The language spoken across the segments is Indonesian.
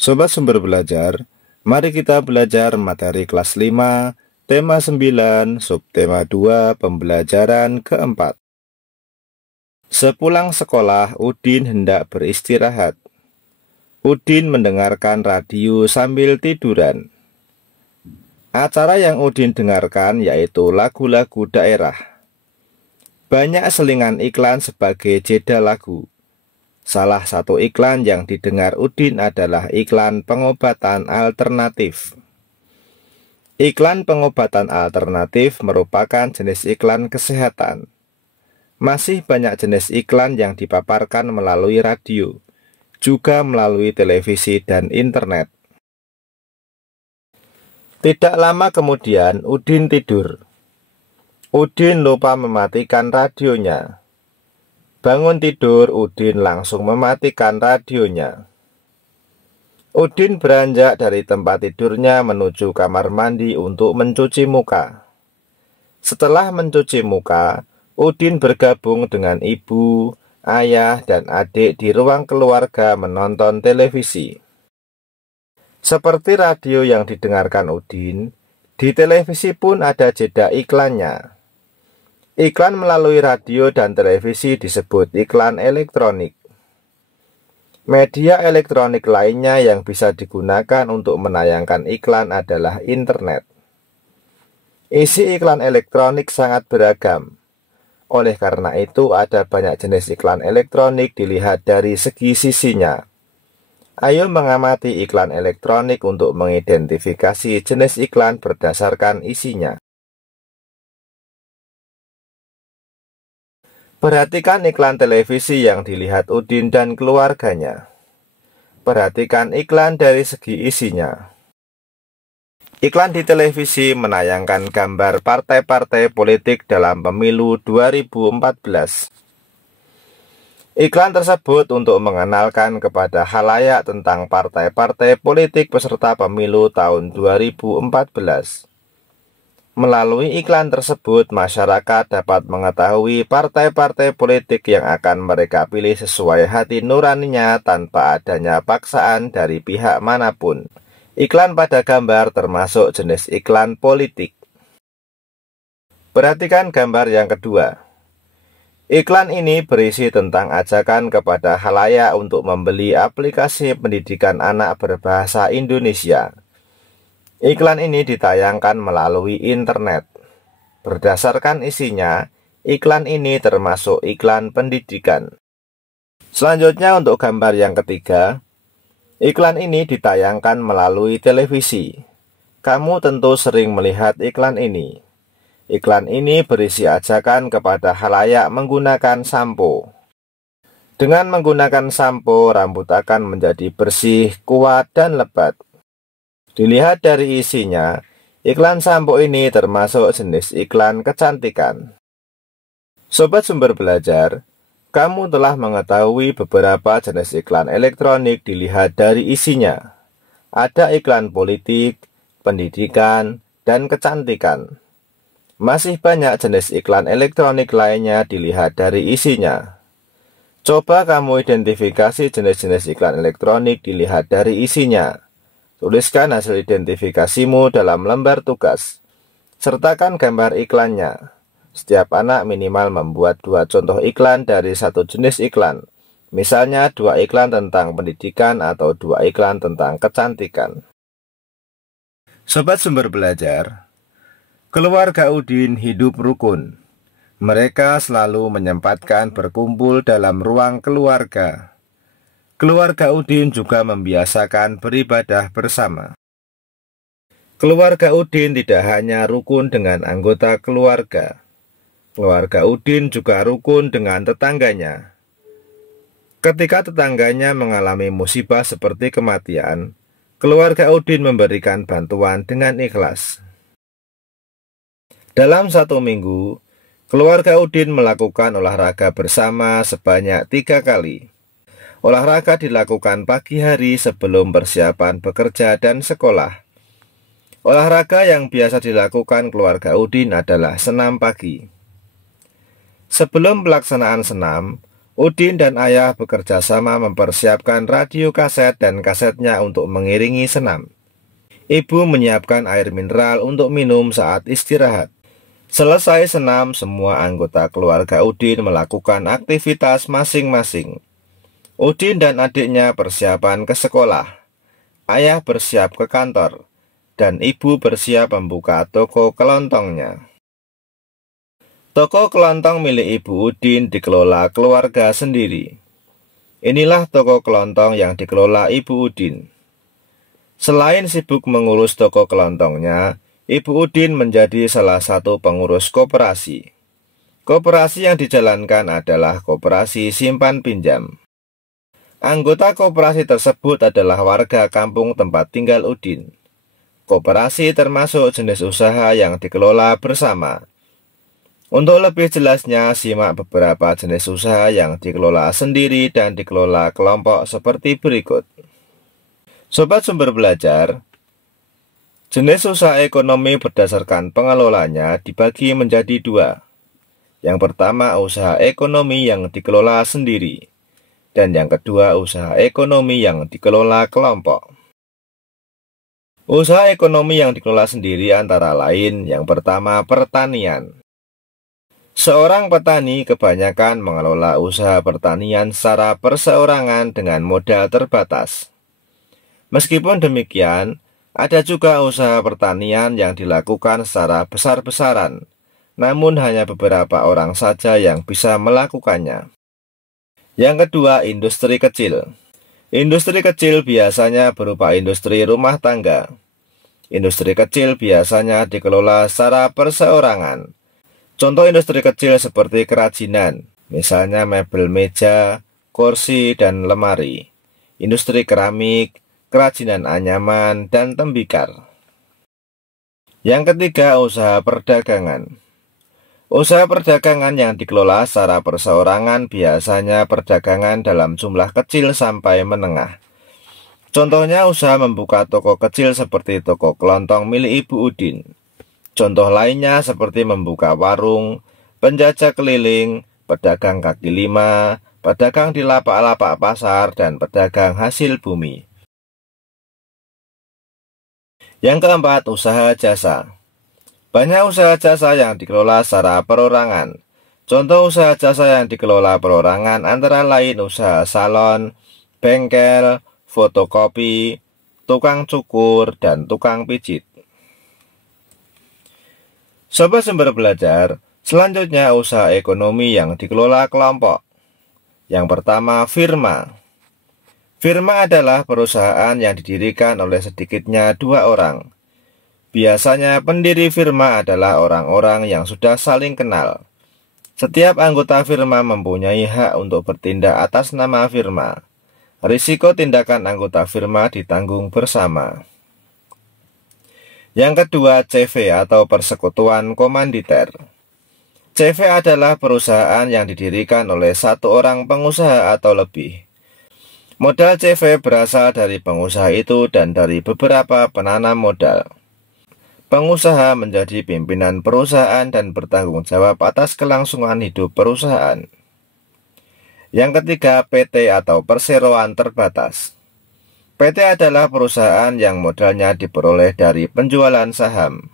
Sobat Sumber Belajar, mari kita belajar materi kelas 5, tema 9, subtema 2, pembelajaran keempat. Sepulang sekolah, Udin hendak beristirahat. Udin mendengarkan radio sambil tiduran. Acara yang Udin dengarkan yaitu lagu-lagu daerah. Banyak selingan iklan sebagai jeda lagu. Salah satu iklan yang didengar Udin adalah iklan pengobatan alternatif. Iklan pengobatan alternatif merupakan jenis iklan kesehatan. Masih banyak jenis iklan yang dipaparkan melalui radio, juga melalui televisi dan internet. Tidak lama kemudian Udin tidur. Udin lupa mematikan radionya. Bangun tidur, Udin langsung mematikan radionya. Udin beranjak dari tempat tidurnya menuju kamar mandi untuk mencuci muka. Setelah mencuci muka, Udin bergabung dengan ibu, ayah, dan adik di ruang keluarga menonton televisi. Seperti radio yang didengarkan Udin, di televisi pun ada jeda iklannya. Iklan melalui radio dan televisi disebut iklan elektronik. Media elektronik lainnya yang bisa digunakan untuk menayangkan iklan adalah internet. Isi iklan elektronik sangat beragam. Oleh karena itu ada banyak jenis iklan elektronik dilihat dari segi sisinya. Ayo mengamati iklan elektronik untuk mengidentifikasi jenis iklan berdasarkan isinya. Perhatikan iklan televisi yang dilihat Udin dan keluarganya. Perhatikan iklan dari segi isinya. Iklan di televisi menayangkan gambar partai-partai politik dalam pemilu 2014. Iklan tersebut untuk mengenalkan kepada khalayak tentang partai-partai politik peserta pemilu tahun 2014. Melalui iklan tersebut, masyarakat dapat mengetahui partai-partai politik yang akan mereka pilih sesuai hati nuraninya tanpa adanya paksaan dari pihak manapun. Iklan pada gambar termasuk jenis iklan politik. Perhatikan gambar yang kedua. Iklan ini berisi tentang ajakan kepada khalayak untuk membeli aplikasi pendidikan anak berbahasa Indonesia. Iklan ini ditayangkan melalui internet. Berdasarkan isinya, iklan ini termasuk iklan pendidikan. Selanjutnya untuk gambar yang ketiga, iklan ini ditayangkan melalui televisi. Kamu tentu sering melihat iklan ini. Iklan ini berisi ajakan kepada khalayak menggunakan sampo. Dengan menggunakan sampo, rambut akan menjadi bersih, kuat, dan lebat. Dilihat dari isinya, iklan sampo ini termasuk jenis iklan kecantikan. Sobat Sumber Belajar, kamu telah mengetahui beberapa jenis iklan elektronik dilihat dari isinya. Ada iklan politik, pendidikan, dan kecantikan. Masih banyak jenis iklan elektronik lainnya dilihat dari isinya. Coba kamu identifikasi jenis-jenis iklan elektronik dilihat dari isinya. Tuliskan hasil identifikasimu dalam lembar tugas. Sertakan gambar iklannya. Setiap anak minimal membuat 2 contoh iklan dari satu jenis iklan. Misalnya 2 iklan tentang pendidikan atau 2 iklan tentang kecantikan. Sobat Sumber Belajar, keluarga Udin hidup rukun. Mereka selalu menyempatkan berkumpul dalam ruang keluarga. Keluarga Udin juga membiasakan beribadah bersama. Keluarga Udin tidak hanya rukun dengan anggota keluarga. Keluarga Udin juga rukun dengan tetangganya. Ketika tetangganya mengalami musibah seperti kematian, keluarga Udin memberikan bantuan dengan ikhlas. Dalam 1 minggu, keluarga Udin melakukan olahraga bersama sebanyak 3 kali. Olahraga dilakukan pagi hari sebelum persiapan bekerja dan sekolah. Olahraga yang biasa dilakukan keluarga Udin adalah senam pagi. Sebelum pelaksanaan senam, Udin dan ayah bekerja sama mempersiapkan radio kaset dan kasetnya untuk mengiringi senam. Ibu menyiapkan air mineral untuk minum saat istirahat. Selesai senam, semua anggota keluarga Udin melakukan aktivitas masing-masing. Udin dan adiknya persiapan ke sekolah. Ayah bersiap ke kantor, dan ibu bersiap membuka toko kelontongnya. Toko kelontong milik Ibu Udin dikelola keluarga sendiri. Inilah toko kelontong yang dikelola Ibu Udin. Selain sibuk mengurus toko kelontongnya, Ibu Udin menjadi salah satu pengurus koperasi. Koperasi yang dijalankan adalah koperasi simpan pinjam. Anggota koperasi tersebut adalah warga kampung tempat tinggal Udin. Koperasi termasuk jenis usaha yang dikelola bersama. Untuk lebih jelasnya, simak beberapa jenis usaha yang dikelola sendiri dan dikelola kelompok seperti berikut. Sobat Sumber Belajar, jenis usaha ekonomi berdasarkan pengelolanya dibagi menjadi dua. Yang pertama, usaha ekonomi yang dikelola sendiri, dan yang kedua, usaha ekonomi yang dikelola kelompok. Usaha ekonomi yang dikelola sendiri antara lain, yang pertama, pertanian. Seorang petani kebanyakan mengelola usaha pertanian secara perseorangan dengan modal terbatas. Meskipun demikian, ada juga usaha pertanian yang dilakukan secara besar-besaran, namun hanya beberapa orang saja yang bisa melakukannya. Yang kedua, industri kecil. Industri kecil biasanya berupa industri rumah tangga. Industri kecil biasanya dikelola secara perseorangan. Contoh industri kecil seperti kerajinan, misalnya mebel meja, kursi, dan lemari. Industri keramik, kerajinan anyaman, dan tembikar. Yang ketiga, usaha perdagangan. Usaha perdagangan yang dikelola secara perseorangan biasanya perdagangan dalam jumlah kecil sampai menengah. Contohnya usaha membuka toko kecil seperti toko kelontong milik Ibu Udin. Contoh lainnya seperti membuka warung, penjajah keliling, pedagang kaki lima, pedagang di lapak-lapak pasar, dan pedagang hasil bumi. Yang keempat, usaha jasa. Banyak usaha jasa yang dikelola secara perorangan. Contoh usaha jasa yang dikelola perorangan antara lain usaha salon, bengkel, fotokopi, tukang cukur, dan tukang pijit. Sobat Sumber Belajar, selanjutnya usaha ekonomi yang dikelola kelompok. Yang pertama, firma. Firma adalah perusahaan yang didirikan oleh sedikitnya dua orang. Biasanya pendiri firma adalah orang-orang yang sudah saling kenal. Setiap anggota firma mempunyai hak untuk bertindak atas nama firma. Risiko tindakan anggota firma ditanggung bersama. Yang kedua, CV atau persekutuan komanditer. CV adalah perusahaan yang didirikan oleh satu orang pengusaha atau lebih. Modal CV berasal dari pengusaha itu dan dari beberapa penanam modal. Pengusaha menjadi pimpinan perusahaan dan bertanggung jawab atas kelangsungan hidup perusahaan. Yang ketiga, PT atau perseroan terbatas. PT adalah perusahaan yang modalnya diperoleh dari penjualan saham.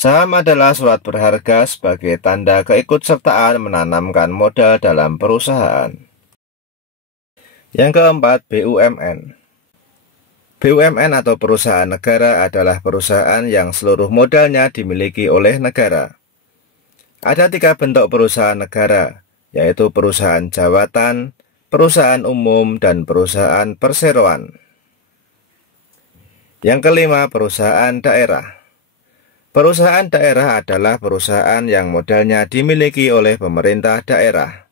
Saham adalah surat berharga sebagai tanda keikutsertaan menanamkan modal dalam perusahaan. Yang keempat, BUMN. BUMN atau perusahaan negara adalah perusahaan yang seluruh modalnya dimiliki oleh negara. Ada 3 bentuk perusahaan negara, yaitu perusahaan jawatan, perusahaan umum, dan perusahaan perseroan. Yang kelima, perusahaan daerah. Perusahaan daerah adalah perusahaan yang modalnya dimiliki oleh pemerintah daerah.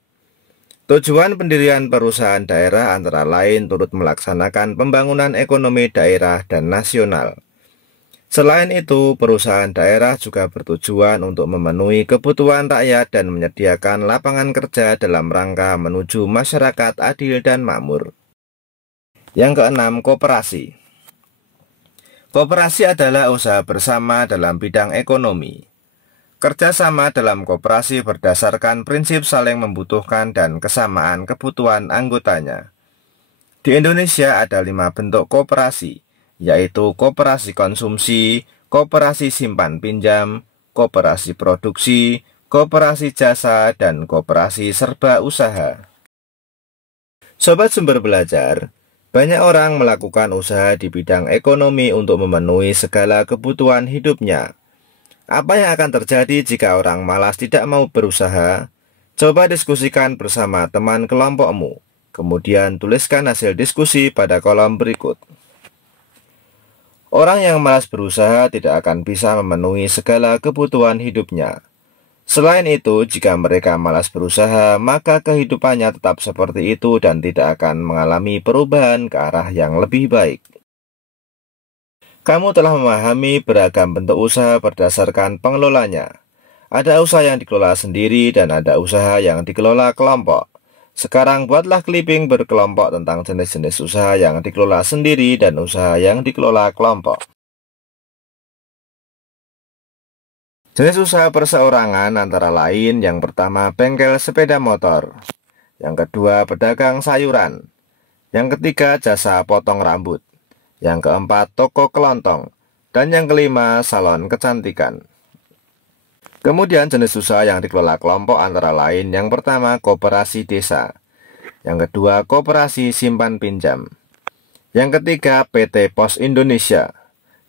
Tujuan pendirian perusahaan daerah antara lain turut melaksanakan pembangunan ekonomi daerah dan nasional. Selain itu, perusahaan daerah juga bertujuan untuk memenuhi kebutuhan rakyat dan menyediakan lapangan kerja dalam rangka menuju masyarakat adil dan makmur. Yang keenam, koperasi. Koperasi adalah usaha bersama dalam bidang ekonomi. Kerjasama dalam koperasi berdasarkan prinsip saling membutuhkan dan kesamaan kebutuhan anggotanya. Di Indonesia ada 5 bentuk koperasi, yaitu koperasi konsumsi, koperasi simpan pinjam, koperasi produksi, koperasi jasa, dan koperasi serba usaha. Sobat Sumber Belajar, banyak orang melakukan usaha di bidang ekonomi untuk memenuhi segala kebutuhan hidupnya. Apa yang akan terjadi jika orang malas tidak mau berusaha? Coba diskusikan bersama teman kelompokmu. Kemudian tuliskan hasil diskusi pada kolom berikut. Orang yang malas berusaha tidak akan bisa memenuhi segala kebutuhan hidupnya. Selain itu, jika mereka malas berusaha, maka kehidupannya tetap seperti itu dan tidak akan mengalami perubahan ke arah yang lebih baik. Kamu telah memahami beragam bentuk usaha berdasarkan pengelolanya. Ada usaha yang dikelola sendiri dan ada usaha yang dikelola kelompok. Sekarang buatlah clipping berkelompok tentang jenis-jenis usaha yang dikelola sendiri dan usaha yang dikelola kelompok. Jenis usaha perseorangan antara lain yang pertama bengkel sepeda motor, yang kedua pedagang sayuran, yang ketiga jasa potong rambut, yang keempat toko kelontong, dan yang kelima salon kecantikan. Kemudian jenis usaha yang dikelola kelompok antara lain yang pertama koperasi desa, yang kedua koperasi simpan pinjam, yang ketiga PT Pos Indonesia,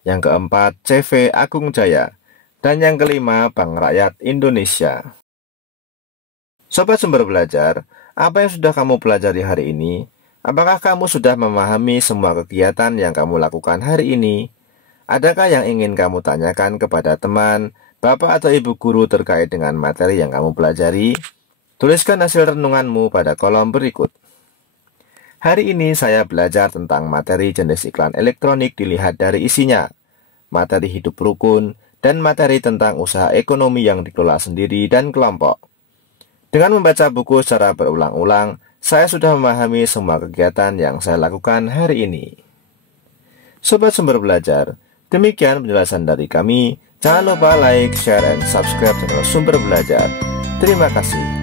yang keempat CV Agung Jaya, dan yang kelima Bank Rakyat Indonesia. Sobat Sumber Belajar, apa yang sudah kamu pelajari hari ini? Apakah kamu sudah memahami semua kegiatan yang kamu lakukan hari ini? Adakah yang ingin kamu tanyakan kepada teman, bapak atau ibu guru terkait dengan materi yang kamu pelajari? Tuliskan hasil renunganmu pada kolom berikut. Hari ini saya belajar tentang materi jenis iklan elektronik dilihat dari isinya, materi hidup rukun, dan materi tentang usaha ekonomi yang dikelola sendiri dan kelompok. Dengan membaca buku secara berulang-ulang, saya sudah memahami semua kegiatan yang saya lakukan hari ini. Sobat Sumber Belajar, demikian penjelasan dari kami. Jangan lupa like, share, dan subscribe channel Sumber Belajar. Terima kasih.